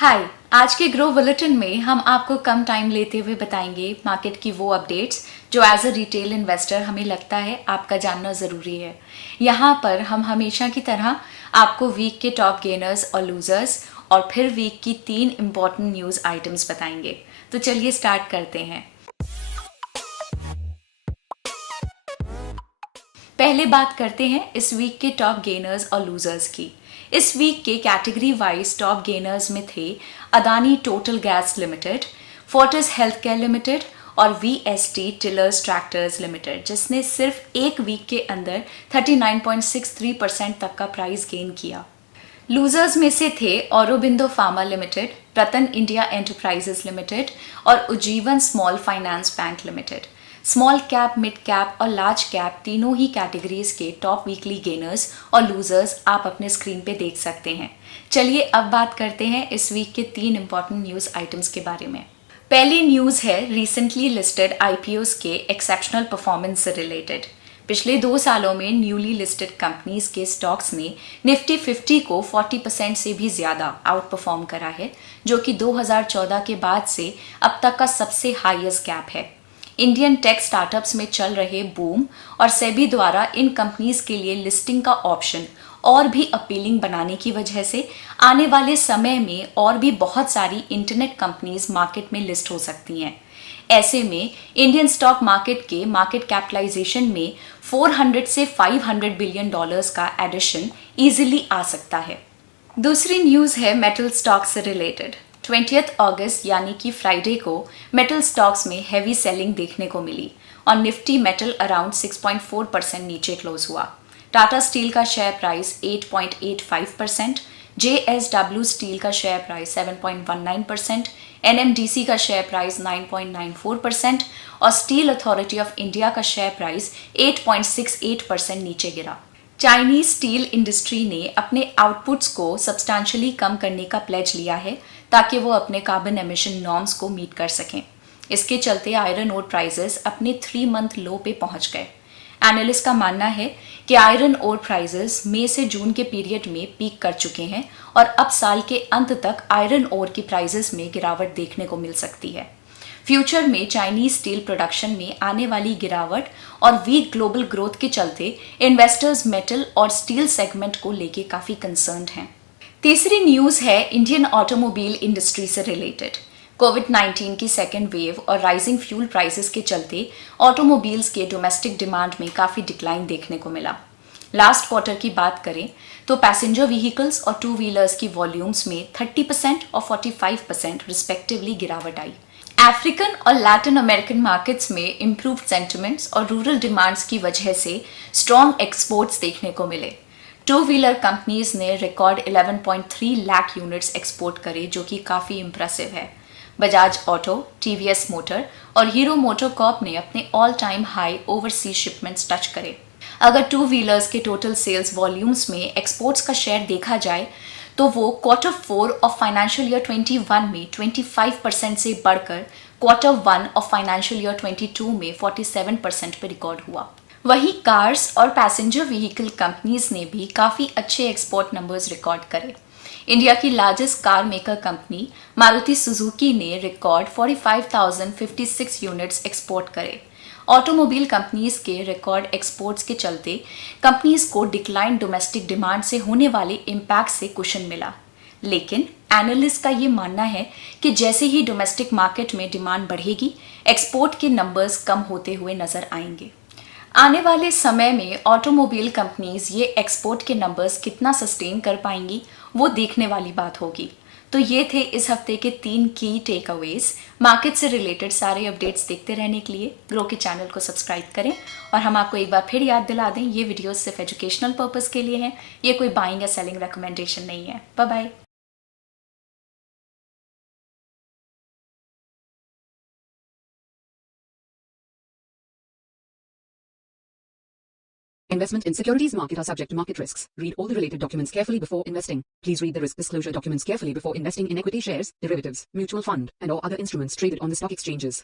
हाय। आज के grow bulletin में हम आपको कम टाइम लेते हुए बताएंगे मार्केट की वो अपडेट्स जो एज अ रिटेल इन्वेस्टर हमें लगता है आपका जानना ज़रूरी है। यहाँ पर हम हमेशा की तरह आपको वीक के टॉप गेनर्स और लूजर्स और फिर वीक की 3 इम्पॉर्टेंट न्यूज़ आइटम्स बताएंगे। तो चलिए स्टार्ट करते हैं। पहले बात करते हैं इस वीक के टॉप गेनर्स और लूजर्स की। इस वीक के कैटेगरी वाइज टॉप गेनर्स में थे Adani total gas limited, Fortis health care limited और वीएसटी टिलर्स ट्रैक्टर्स लिमिटेड, जिसने सिर्फ एक वीक के अंदर 39.63% तक का प्राइस गेन किया। लूजर्स में से थे औरोबिंदो फार्मा लिमिटेड, रतन इंडिया एंटरप्राइजेस लिमिटेड और Ujjivan small finance bank limited. Small cap, mid cap और लार्ज कैप तीनों ही कैटेगरीज के टॉप वीकली गेनर्स और लूजर्स आप अपने स्क्रीन पे देख सकते हैं। चलिए अब बात करते हैं इस वीक के 3 इंपॉर्टेंट न्यूज़ आइटम्स के बारे में। पहली न्यूज़ है रिसेंटली लिस्टेड आईपीओस के एक्सेप्शनल परफॉर्मेंस से रिलेटेड। पिछले 2 सालों में न्यूली लिस्टेड कंपनीज के स्टॉक्स ने निफ्टी 50 को 40% से भी ज़्यादा आउट परफॉर्म करा है, जो कि 2014 के बाद से अब तक का सबसे हाईएस्ट गैप है। इंडियन टेक स्टार्टअप्स में चल रहे बूम और सेबी द्वारा इन कंपनीज के लिए लिस्टिंग का ऑप्शन और भी अपीलिंग बनाने की वजह से आने वाले समय में और भी बहुत सारी इंटरनेट कंपनीज मार्केट में लिस्ट हो सकती हैं। ऐसे में इंडियन स्टॉक मार्केट के मार्केट कैपिटलाइजेशन में 400 से 500 बिलियन डॉलर्स का एडिशन इजीली आ सकता है। दूसरी न्यूज़ है मेटल स्टॉक से रिलेटेड। 20 अगस्त यानी कि फ्राइडे को मेटल स्टॉक्स में हैवी सेलिंग देखने को मिली और निफ्टी मेटल अराउंड 6.4% नीचे क्लोज हुआ। टाटा स्टील का शेयर प्राइस 8.85%, जेएसडब्ल्यू स्टील का शेयर प्राइस 7.19%, एनएमडीसी का शेयर प्राइस 9.94% और स्टील अथॉरिटी ऑफ इंडिया का शेयर प्राइस 8.68% नीचे गिरा। चाइनीज स्टील इंडस्ट्री ने अपने आउटपुट्स को सब्सटैंशियली कम करने का प्लेज लिया है ताकि वो अपने कार्बन एमिशन नॉर्म्स को मीट कर सकें। इसके चलते आयरन ओर प्राइजेस अपने 3 मंथ लो पे पहुंच गए। एनालिस्ट का मानना है कि आयरन ओर प्राइजेस मई से जून के पीरियड में पीक कर चुके हैं और अब साल के अंत तक आयरन ओर की प्राइजेस में गिरावट देखने को मिल सकती है। फ्यूचर में चाइनीज स्टील प्रोडक्शन में आने वाली गिरावट और वीक ग्लोबल ग्रोथ के चलते इन्वेस्टर्स मेटल और स्टील सेगमेंट को लेके काफी कंसर्न्ड हैं। तीसरी न्यूज़ है इंडियन ऑटोमोबाइल इंडस्ट्री से रिलेटेड। कोविड-19 की सेकेंड वेव और राइजिंग फ्यूल प्राइसेस के चलते ऑटोमोबाइल्स के डोमेस्टिक डिमांड में काफ़ी डिक्लाइन देखने को मिला। लास्ट क्वार्टर की बात करें तो पैसेंजर व्हीकल्स और 2 व्हीलर्स की वॉल्यूम्स में 30% और 45% रिस्पेक्टिवली गिरावट आई। अफ्रीकन और लैटिन अमेरिकन मार्केट्स में इम्प्रूव्ड सेंटिमेंट्स और रूरल डिमांड्स की वजह से स्ट्रॉन्ग एक्सपोर्ट्स देखने को मिले। 2 व्हीलर कंपनीज ने रिकॉर्ड 11.3 लाख यूनिट्स एक्सपोर्ट करे, जो कि काफ़ी इम्प्रेसिव है। बजाज ऑटो, टीवीएस मोटर और हीरो मोटोकॉर्प ने अपने all time high overseas shipments touch करे। अगर 2 व्हीलर्स के टोटल सेल्स वॉल्यूम्स में एक्सपोर्ट्स का शेयर देखा जाए तो वो क्वार्टर 4 ऑफ फाइनेंशियल ईयर 21 में 25% से बढ़कर क्वार्टर 1 ऑफ फाइनेंशियल ईयर 22 में 47% पर रिकॉर्ड हुआ। वहीं कार्स और पैसेंजर व्हीकल कंपनीज ने भी काफ़ी अच्छे एक्सपोर्ट नंबर्स रिकॉर्ड करे। इंडिया की largest car maker company Maruti Suzuki ने रिकॉर्ड 45,056 यूनिट्स एक्सपोर्ट करे। ऑटोमोबाइल कंपनीज के रिकॉर्ड एक्सपोर्ट्स के चलते कंपनीज को डिक्लाइन डोमेस्टिक डिमांड से होने वाले इम्पैक्ट से कुशन मिला। लेकिन एनालिस्ट का ये मानना है कि जैसे ही डोमेस्टिक मार्केट में डिमांड बढ़ेगी, एक्सपोर्ट के नंबर्स कम होते हुए नजर आएंगे। आने वाले समय में ऑटोमोबाइल कंपनीज ये एक्सपोर्ट के नंबर्स कितना सस्टेन कर पाएंगी, वो देखने वाली बात होगी। तो ये थे इस हफ्ते के 3 की टेक अवेज। मार्केट से रिलेटेड सारे अपडेट्स देखते रहने के लिए ग्रो के चैनल को सब्सक्राइब करें और हम आपको एक बार फिर याद दिला दें, ये वीडियोस सिर्फ एजुकेशनल पर्पस के लिए हैं, ये कोई बाइंग या सेलिंग रिकमेंडेशन नहीं है। Bye bye. Investment in securities market are subject to market risks. Read all the related documents carefully before investing. Please read the risk disclosure documents carefully before investing in equity shares, derivatives, mutual fund, and or other instruments traded on the stock exchanges.